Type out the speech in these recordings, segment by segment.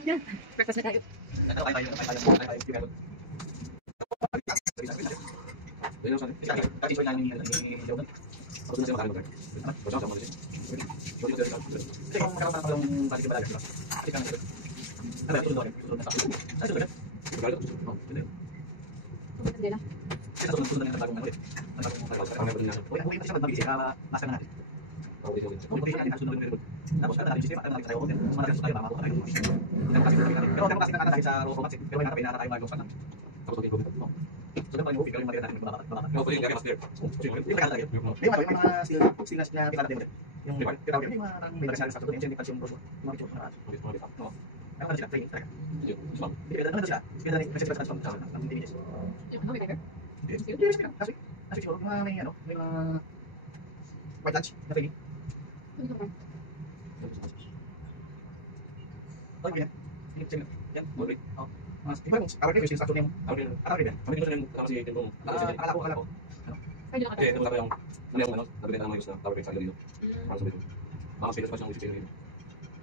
Breakfast na tayo.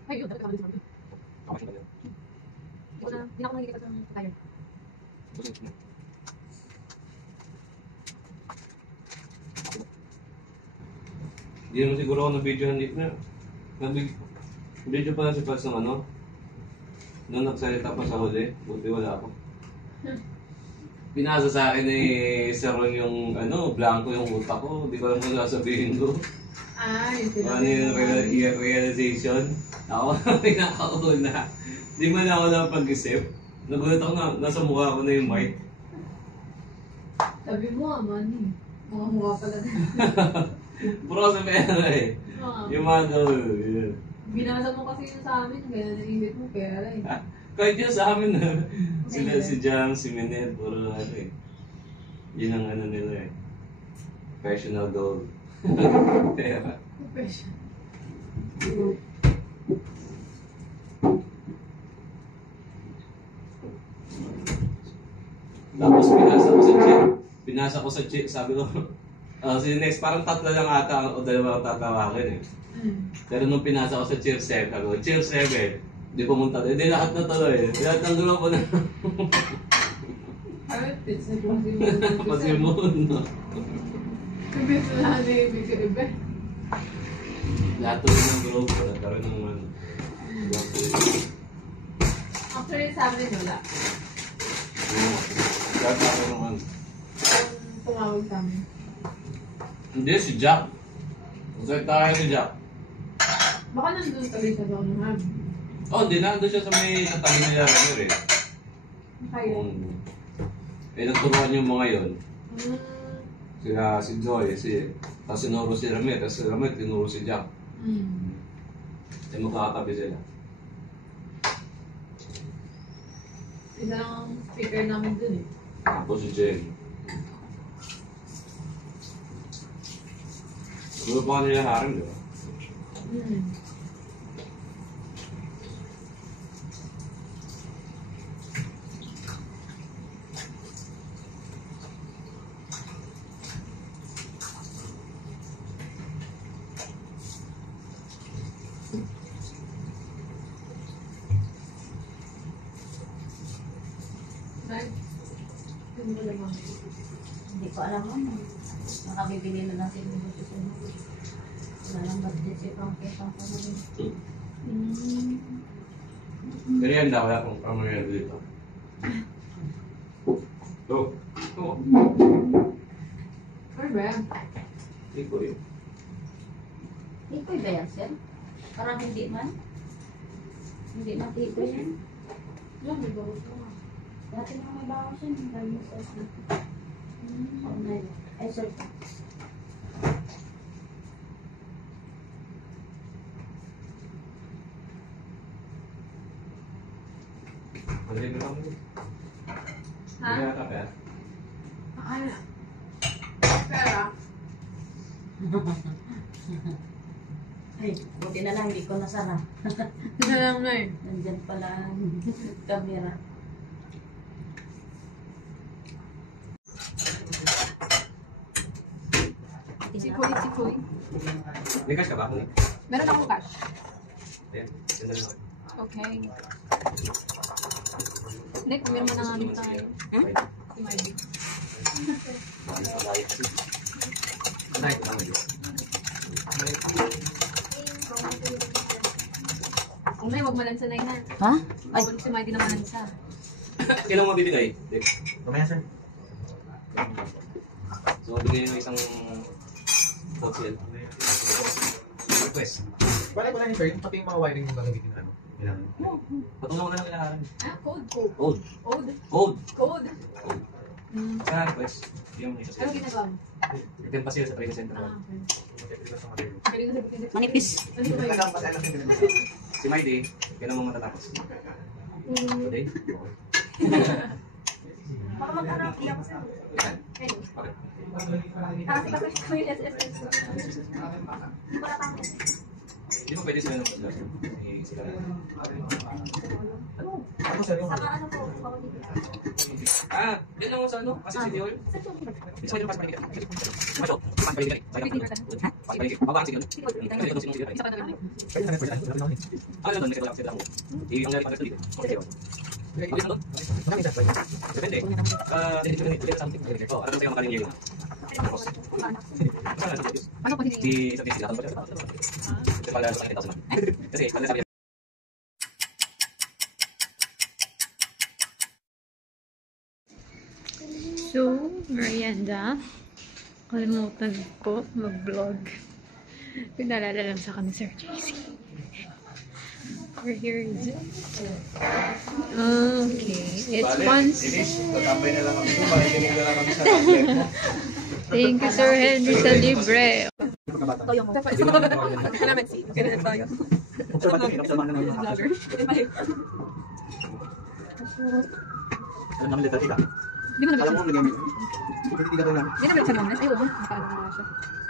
Ay, yun, dapat naman dito. Hindi na ako nakikita sa tayo. Hindi naman siguro ako na-video na. Video pala si Paz ng ano. Nung nagsalita pa sa huli, buti wala ako. Pinasa sa akin ni Sir Ron yung ano, blanco yung utak ko. Hindi ko alam kung sasabihin ko. Ah, yun sila. Ano yung realization? Ako na pinakauna. Di man ako lang pag-isip. Nagulat ako na, nasa mukha ko na yung mic. Sabi mo, man, mga mukha pala. Puro sa pera eh. Yung mga gawin. Yun. Binasa mo kasi yun sa amin, kaya nalimit mo pera eh. Kahit yun sa amin na. Sila si Jam, si Minette, puro ano eh. Yun ang ano nila eh. Professional goal. Pera. Profession. Tapos pinasa ko sa chip, sabi ko, si next parang tatlo lang ata o dalawa ang tatawagin eh. Pero nung pinasa ko sa Cheer 7, sabi ko, Cheer 7, di pumunta doon. Hindi lahat na tuloy. Lahat ng grupo na. Ay, it's like Pasimon. Pasimon, no? Sabi sa lahat na yung iba. Lahat tuloy ng grupo. Nagkaroon ng ano. Actually, sa amin wala. Lahat na naman. Tumawag sa amin. Hindi, si Jack. Masakit tayo ni Jack. Baka nandun tuloy sa doon naman. Oh, hindi na. Doon siya sa may katabi nila. Ano rin. Kaya. Eh, nagturuan yung mga yun. Sila si Joy, tapos sinuro si Ramet, tapos si Ramet tinuro si Jack. Eh, magkakatabi sila. Isa lang speaker namin dun eh. Tapos si Jen. Siguro pa nila harin, di ba? Hindi ko alam mo. Nakabibili na natin yung gusto sa mga. Wala lang budget si Pangketang pa na rin. Pero yan daw, wala pong pamilya dito. Ito. Ito. Ano ba yan? Ito yun. Tikoy ba yan, sir? Parang hindi man. Hindi man tikoy yan. Yan, may bawas ko nga. Dati na may bawas yan. Dahil mo sa ay, sir. Mali ba lang mo? Ha? Hindi na kapya. Ano? Pera? Ay, buti na lang, hindi ko nasara. Isa lang na eh. Nandyan pala ang camera. May cash ka ba? Meron akong cash. Ayan, ganda na. Okay. Hindi, kumir mo na nga tayo. Si Mardy. Umay, wag malansa na yun ha. Ha? Ay, Ay, si Mardy na malansa. Kailan mo bibigay? Dave? Mamaya, sir. So, bigay ng isang hotel. Request. Balik ko lang yun, sir. Yung pati yung mga wiring yung gagamitin na ano. Kailangan. Patulong ko na lang ilaharan. Ah, code. Old. Code. Old. Code. Sa request. Yung isa Ano ginagawa mo? return pa sila sa training center. Ah, okay. Galing na sa bukin. manipis. Ano ba yun? Si Maide, kailan mo matatapos? Today? Baka mag-anak, hindi ako sa'yo. Bakit? Kasi ko yung SSS. Hindi ko natapos. Hindi mo pwede sila naman sila. Sila. Ako, sir, yung Saka ano po, baka dito. Yan lang mo sa ano? Kasi City Hall? Sa Chong. Isa kayo pasok paligid. Pasok? Pasok paligid. Ha? Pasok paligid. Baba ang City Hall. Kasi ito City Hall. Isa pa na lang. pwede na, pwede na. Lapit na ako eh. Ano doon? Kasi wala kasi ako. Ang galing pa dito. Okay. Bakit doon? Marami, sir. Pwede. Depende. Depende sa something. Oh, ano sa'yo makaling yung Ano pa hindi? di sa business natin ba siya? Kasi pala sa kanila naman. Kasi pala sabi So, merienda. Kalimutan ko mag-vlog. Pinalala lang sa kami, Sir JC. We're here. Okay. It's once. Tatambay na lang kami. Makikinig na lang kami sa tablet mo. Thank you, Sir Henry, sa libre. Pagkabata. Toyo mo. Salamat, si. Ganun tayo. Observant kami, observant naman mga Vlogger. Alam namin letter tita. Hindi mo Alam naman mo, lagyan mo. Hindi tita ko namin. Hindi naman sa mga. Ay, oo. Nakaalam na siya.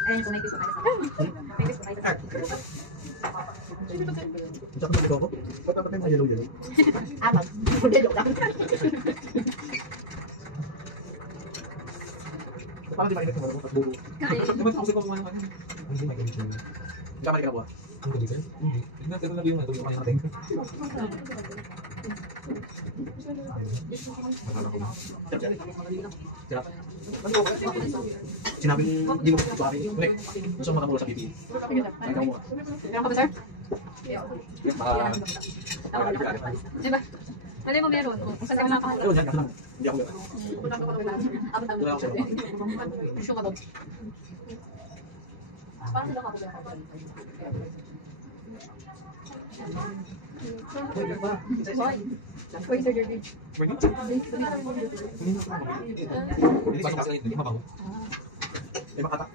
Ayun po, may piso tayo sa may piso tayo sa Tsaka nalito ako. Ba't dapat tayo yellow-yellow? Apat. Hindi, joke lang. Parang di mainit yung marunong at bubo. Naman ako sa kumain naman. Hindi, may gamit yun. Hindi ka ka buha. Ang gabi sir? Hindi. Ito na yung nagawin ko kayo natin. Sinabi hindi mo sa akin. Ulit. Gusto mo makamulo sa BP. Ay, ka mo. Meron ka ba, Sir? Diba? Mali mo meron. Kung saan ka nakakala. Ayun, yan. Yan lang. Hindi ako gano'n. Abot-abot. Gusto ka ba? Parang sila kapag Wait, Sir Jerry. Hindi pasok sa hindi mabaho. May makata.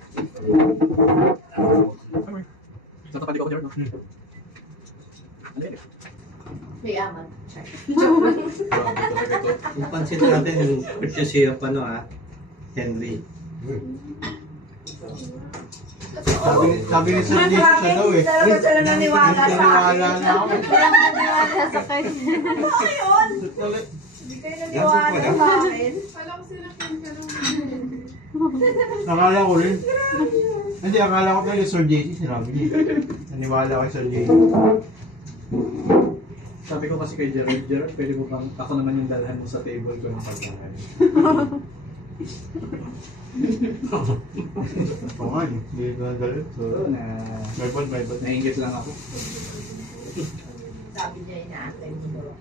Sa tapat ko diyan. Ano yan? may aman. Kung pansin natin yung purchase of Henry. Sabi ni Sir Nick siya daw eh. Talaga sila naniwala sa akin. Naniwala na ako. Kaya naniwala sa akin. Ano yun? Hindi kayo naniwala sa akin. Nakala ko rin. Hindi, akala ko pa yung Sir JC sinabi niya. Naniwala kay Sir JC. Sabi ko kasi kay Gerald, pwede mo bang ako naman yung dalhan mo sa table ko ng pagkain. Oo nga, hindi ko nagalit. So, my bad. Nainggit lang ako. Sabi niya inaantay mo daw.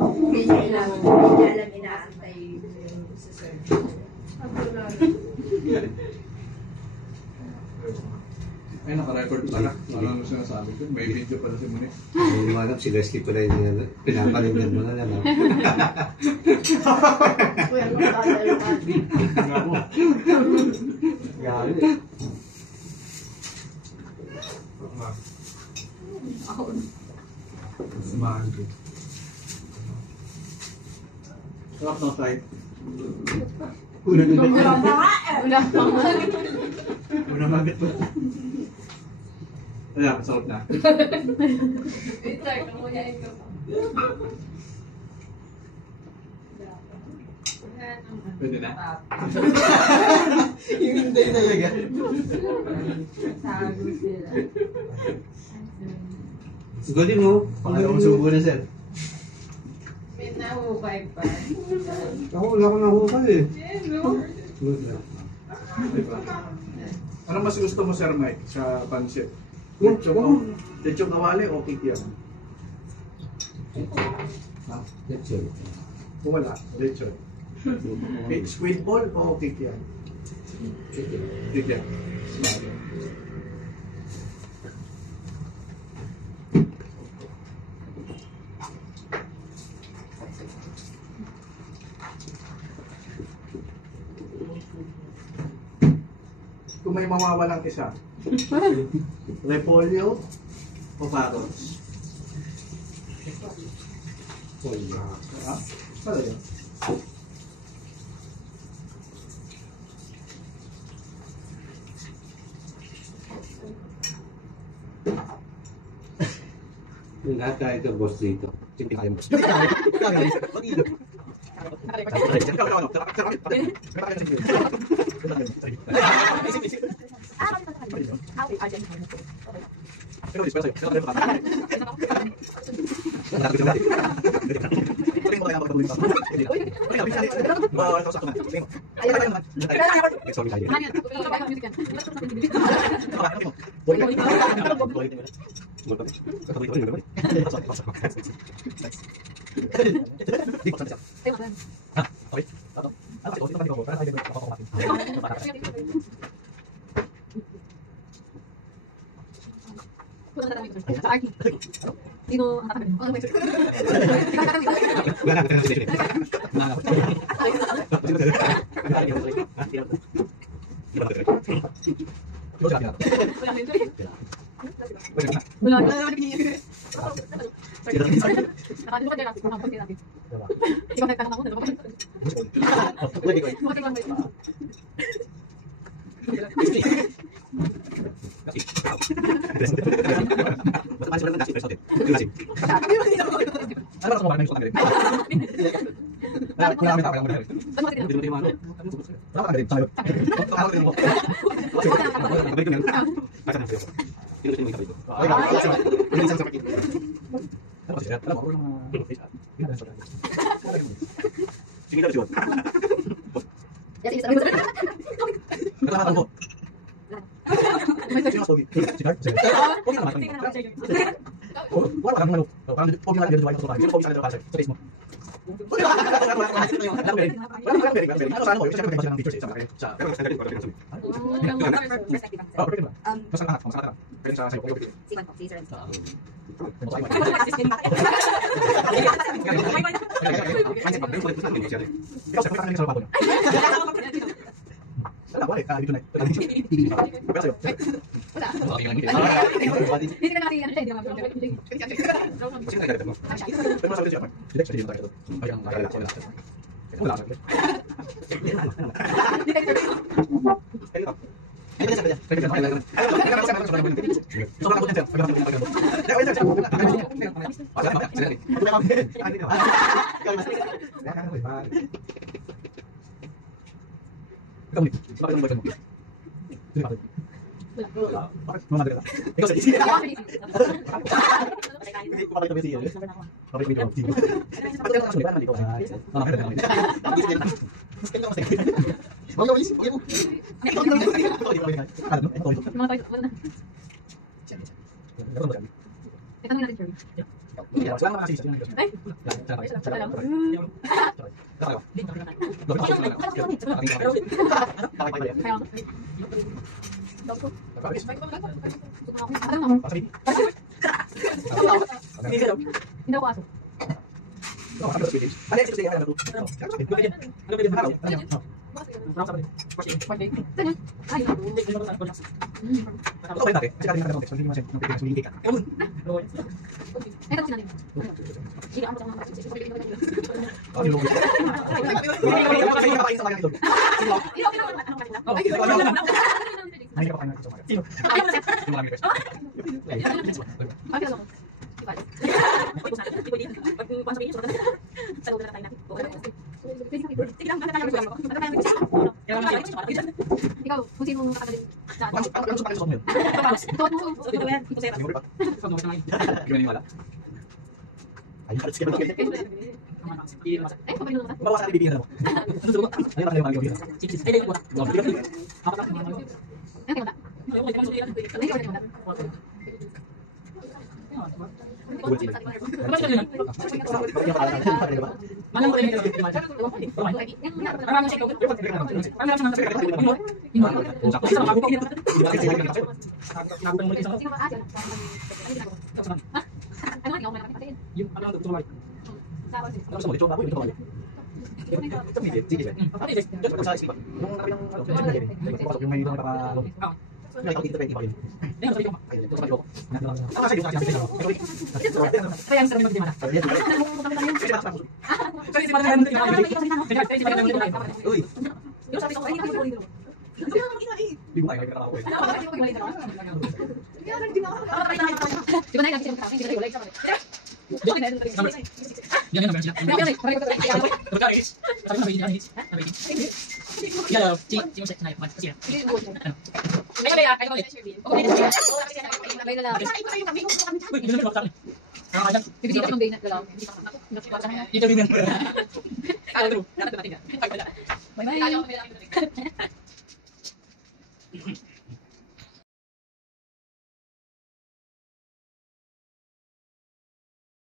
Hindi niya alam inaantay yung sa service. Ay, naka-record pala. Ano sinasabi ko? May video pala si Monique. hindi mo alam, si Leslie pala yung pinapalingan mo na lang. Kuya, magkakalaman. Nga mo. Gali. Samahan ko. Sarap ng flight. Unang Wala pa nga Unang agad pa. Wala, masarap na. Wait, Sir. Kamuyain ka pa. Pwede na. Yung hindi talaga. Sabi sila. Galing mo. Pangalawang subo na, sir. May nahukay pa. Ako, wala akong nahukay eh. Ano mas gusto mo, Sir Mike, sa pancit? Oh, Lechong kawali o kikiam? Lechon. Kung wala, lechon. Squid ball o kikiam? Kikiam. Kung may mawawalang isa, repolyo o carrots? Ha? Pala yun. Yung lahat kahit yung boss dito. Hindi kaya mo. Dino, ikaw, kung sino kakagaling sa Ano sa pakisuot mo yun? Hindi mo rin pa. Hindi mo niniwala. Ayun, halos kaya mag-ganyan. Bawasan natin bibigyan na mo. Ayun, ayun, ayun, ayun. Bye-bye.